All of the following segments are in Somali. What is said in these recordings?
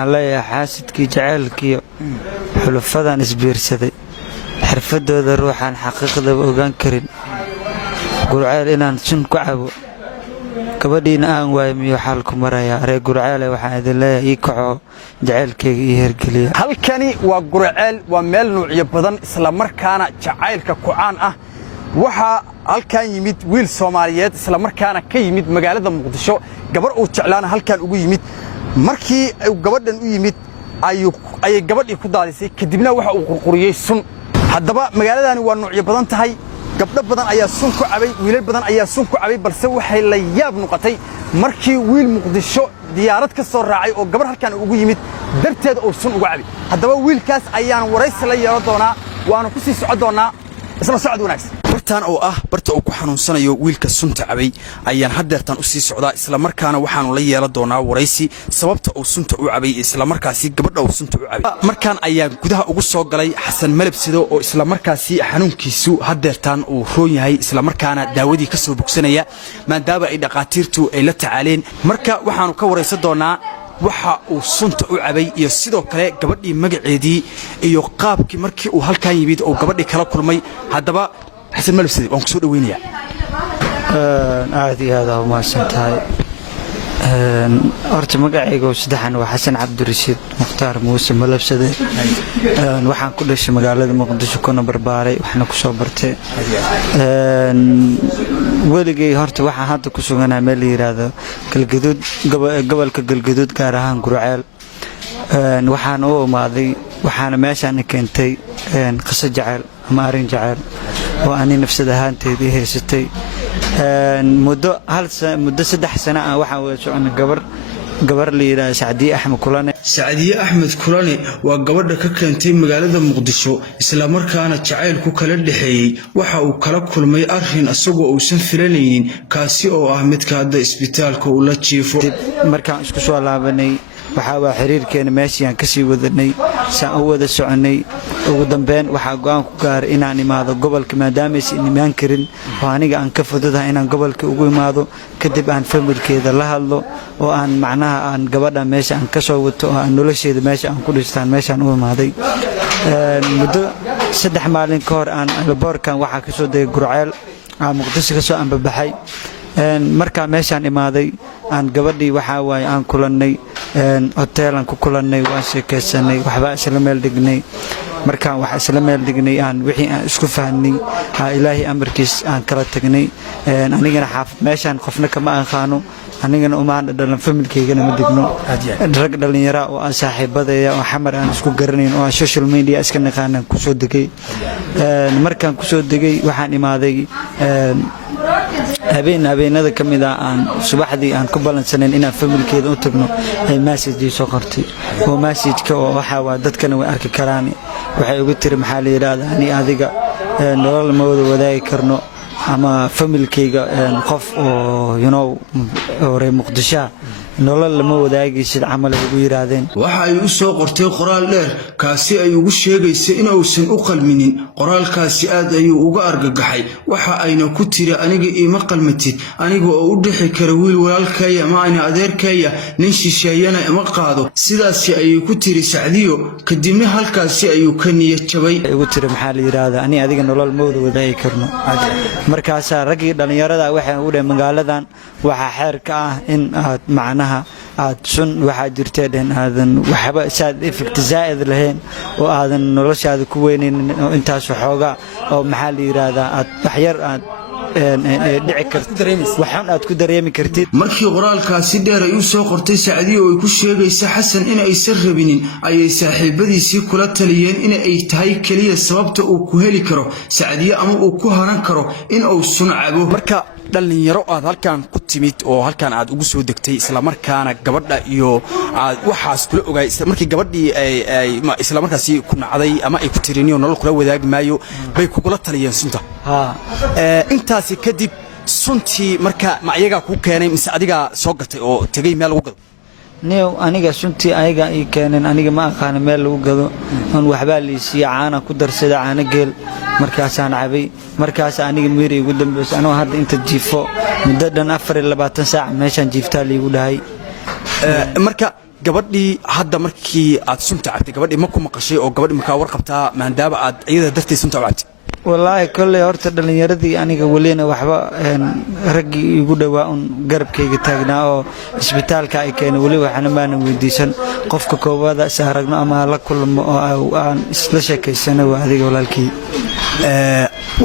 waxaan leeyahay xaasidkii jacaylkiiyo xulufadan isbiirsaday xirfadooda ruuxaan xaqiiqdaba ogaan karin gurceel inaan sun ku cabo gabadhiina aan waayo miyuu xaalku marayaa reer gurceele waxaan idin leeyahay ii kaco jacaylkayga ii hergeliya halkani waa gurceel waa meel nuucyo badan isla markaana jacaylka kucaan ah waxaa halkan yimid wiil Soomaaliyeed isla markaana ka yimid magaalada Muqdisho gabar uu jeclaana halkan ugu yimid markii uu gabadhan u yimid ay gabadhii ku daadisay kadibna waxa uu qurquriyay sun haddaba magaaladani waa nuucyo badan tahay gabdho badan ayaa sun ku cabay wiilal badan ayaa sun ku cabay balse waxay la yaab noqotay markii wiil Muqdisho diyaarad ka soo raacay oo gabar halkan ugu yimid darteed oo sun uga cabay haddaba wiilkaas ayaan waraysi la yeelan doonaa waana ku sii socon doonaa isla socod wanaagsan bartaan oo ah barta uu ku xanuunsanayo wiilka sunta cabay ayaan hadeertan u sii socdaa isla markaana waxaanu la yeelan doonaa waraysi sababta uu sunta u cabay isla markaasi gabadha uu sunta u cabay markaan ayaan gudaha ugu soo galay Xasan Malabsido oo isla markaasi xanuunkiisu hadeertan uu roon yahay isla markaana daawadii ka soo bogsanaya maadaama ay dhaqaatiirtu ay la tacaaleen marka waxaanu ka waraysan doonaa waxa uu sunta u cabay iyo sidoo kale gabadhii magaceedii iyo qaabkii markii uu halkan yimid oo gabadhii kala kulmay haddaba Xasan Malabsido waan ku soo dhaweynayaa aad iyo aad ma santahay horta magacaygu saddexan waa Xasan Cabdirashiid Mukhtaar Muuse Malabsido waxaan ku dhashay magaalada Muqdisho kuna barbaaray waxna ku soo bartay weligay horta waxaan hadda ku suganahay meel yiraahdo Galgaduud gobolka Galgaduud gaar ahaan Gurceel waxaan u imaaday waxaana meeshaan keentay qisa jacayl ama arin jacayl oo aan nafsad ahaanteedii haysatay muddo 3 sano ah waxaan wada soconay gabar la yiraahdo Saadiye Axmed Kulane Saadiye Axmed Kulane waa gabadha ka keentay magaalada Muqdisho isla markaana jacaylku kala dhaxeeyay waxa uu kala kulmay arin asagoo uusan filanaynin kaasi oo ah mid ka hadda isbitaalka uu la jiifo markaan isku soo laabanay waxa waa xiriirkeena meeshii aan ka sii wadanay saan u wada soconay ugu dambeyn waxa go'aan ku gaar inaan imaado gobolka maadaama aysan imaan karin oo aniga aan ka fududahay inaan gobolka ugu imaado kadib aan familkeeda la hadlo oo aan macnaha aan gabadha meesha aan ka soo wato oo aan nolosheeda meesha aan ku dhistaan meeshaan u imaaday muddo 3 maalin ka hor aan laboorkan waxa ka soo degay Gurceel aan Muqdisho ka soo ambabaxay marka meeshaan imaaday aan gabadhii waxa waay aan kulannay hotel aan ku kulannay waan sheekaysanay waxba isla meel dhignay markaan wax isla meel dhignay aan wixii aan isku fahnay ilaahi amarkiis aan kala tagnay anigana xaafad meeshaan qofna kama aqaano anigana uma dhalan familkeygana ma digno rag dhalinyaro oo aan saaxiibadaya oo xamar aan isku garanayn oo social media iska naqaan ku soo degay markaan ku soo degay waxaan imaaday habeenada kamid ah aan subaxdii aan ku balansanayn inaan familkeeda u tagno ay message soo qortay oo message-ka oo waxa waa dadkana way arki karaan waxay ugu tiri maxaa la yiraahdaa ani adiga nolol ma wada wadaagi karno ama familkeyga qof oo reer Muqdisho nolol lama wadaagaysid camal ay ugu yiraahdeen waxa ay u soo qortay qoraal dheer kaasi ay ugu sheegaysay in uusan u qalminin qoraalkaasi aad ayuu uga argagaxay waxa ayna ku tiri aniga iima qalmatid aniga oo u dhixi kara wiil walaalkay ama ana adeerkay nin shisheeyana ima qaado sidaas ay ku tiri Saadiyo kadibna halkaasi ayuu ka niyad jabay ugu tiri maxaa la yiraahdaa ani adiga nolol ma wada wadaagi karno markaas ragii dhalinyarada waxay u dheen magaaladan waxa xeerka ah in aad macnaha aad sun waxa jirteen aadan waxba saad effect zaid lahayn oo aadan noloshaada ku weynin oo intaas xooga oo maxaa la yiraahdaa aad wax yar aad dhici karto waxaan aad ku dareemi kartid markii qoraalkaasi dheer ay u soo qortay Saadiye oo ay ku sheegaysa Xasan in ay sarrabinin ayay saaxiibadiisii kula taliyeen in ay tahay kaliya sababta uu ku heli karo Saadiye ama uu ku haran karo in uu sun cabo marka dhalinyaro aad halkan ku timid oo halkan aad ugu soo degtay isla markaana gabadha iyo aad waxaas kula ogaay markii gabadhii ay isla markaasi ku nacday ama ay ku tiriniyo nolol kula wadaag maayo bay kugula taliyeen sunta intaasi kadib suntii marka ma iyaga ku keenay mise adiga soo gatay oo tagay meel lagu gado aniga suntii ayaga ay keeneen aniga ma aqaan meel lagu gado aan waxba liisiya caana ku darsada caana geel markaas aan cabay markaas aniga miir igu dambeysay anoo hadda inta jiifo muddo dhan 24 saac meeshan jiiftaa liigu dhahay marka gabadhii hadda markii aad sunta cabtay gabadhii ma ku maqashay oo gabadhii ma ka warqabtaa maadaama aad iyada darteed sunta u cabtay wallaahi kolley horta dhallinyaradii aniga welina waxba raggii igu dhowaa un garabkayga taagnaa oo isbitaalka ay keenay weli waxna maanan weydiisan qofka koowaada is aragno ama la kulmo oo aan isla sheekaysano waa adiga walaalkii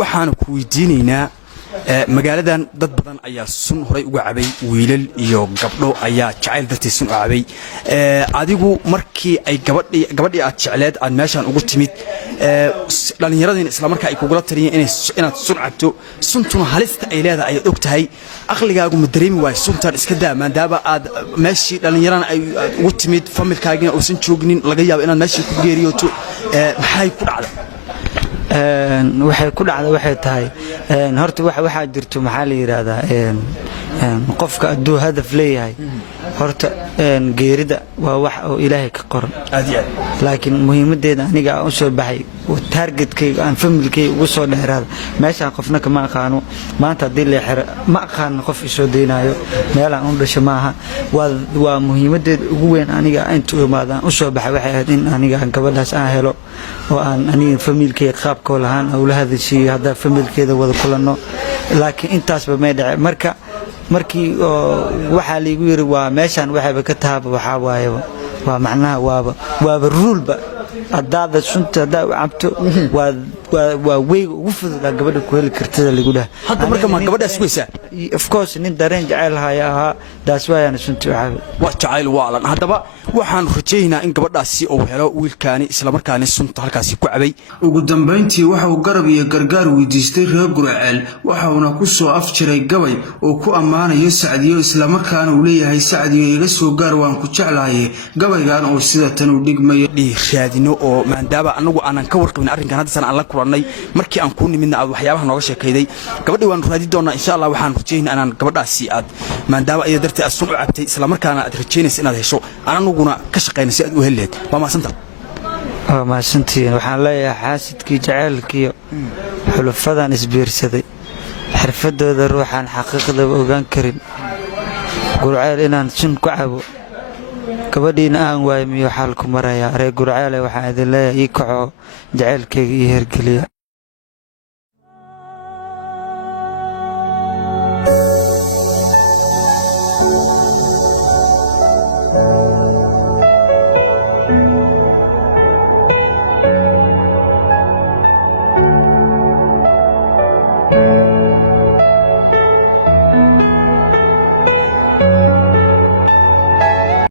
waxaan ku weydiinaynaa magaaladan dad badan ayaa sun horay uga cabay wiilal iyo gabdho ayaa jacayl darteed sun u cabay adigu markii ay gabadhii aad jecleed aad meeshaan ugu timid dhallinyaradiina isla markaa ay kugula taliyeen inaad sun cabto suntuna halista ay leedahay ayaad og tahay aqligaagu ma dareemi waayo suntan iska daa maadaama aad meeshii dhallinyarana ay ugu timid familkaagiina uusan joognin laga yaabo inaad meeshii ku geeriyooto maxay ku dhacday waxay ku dhacda waxay tahay horta waxaa jirto maxaa la yiraahdaa qofka hadduu hadaf leeyahay horta geerida waa wax oo ilaahay ka qoran laakiin muhiimadeeda aniga aan u soo baxay targetkayga aan familkayga ugu soo dheeraada meeshaan qofna kama aqaano maanta haddii la xiro ma aqaano qof isoo deynayo meelaan u dhasho maaha waa muhiimadeeda ugu weyn aniga inta imaadaan u soo baxay waxay ahayd in aniga aan gabadhaas aan helo oo aan aniga familkayga qaabkoo lahaan ula hadashiiyo haddaa familkeeda wada kulanno laakiin intaasba may dhace markii waxaa laygu yiri waa meeshaan waxayba ka tahaba waxaa waayaba waa macnaha waaba ruulba haddaada sunta haddaa u cabto waa weyga ugu fududaa gabadha ku heli kartada lagu dhaha hadda marka ma gabadhaas weysaa of course nin dareen jacayl haya ahaa daas waayana sunta u cabay waa jacayl waalan haddaba waxaan rajaynaynaa in gabadhaasi uu helo wiilkaani isla markaani sunta halkaasi ku cabay ugu dambayntii waxa uu garab iyo gargaar weydiistay reer Gurceel waxauna ku soo afjiray gabay oo ku ammaanayo Sacdiyo isla markaana uu leeyahay Sacdiyo iga soo gaar waan ku jeclahay gabaygan oo sida tan u dhigmayo raadino oo maadaama anagu aanan ka warqabin arrinkan hadda aan la kulannay markii aan ku nimidna aad waxyaabaha nooga sheekayday gabadhii waan raadi doonaa insha Allah waxaan rajaynaynaa inaan gabadhaasi aad maadaama ay darteed sun u cabtay isla markaana aad rajaynayso inaad hesho anaguna ka shaqeynay si aad u heli lahayd waa maasantiin waxaan leeyahay xaasidkii jacaylkiyo xulufadan isbiirsaday xirfadooda ruuxaan xaqiiqdaba ogaan karin Gurceel inaan sun ku cabo gabadhiina aan waayay miyo xaalku maraya reer Gurceel waxaan idin leeyahay ii kaco jacaylkayga ii hergeliya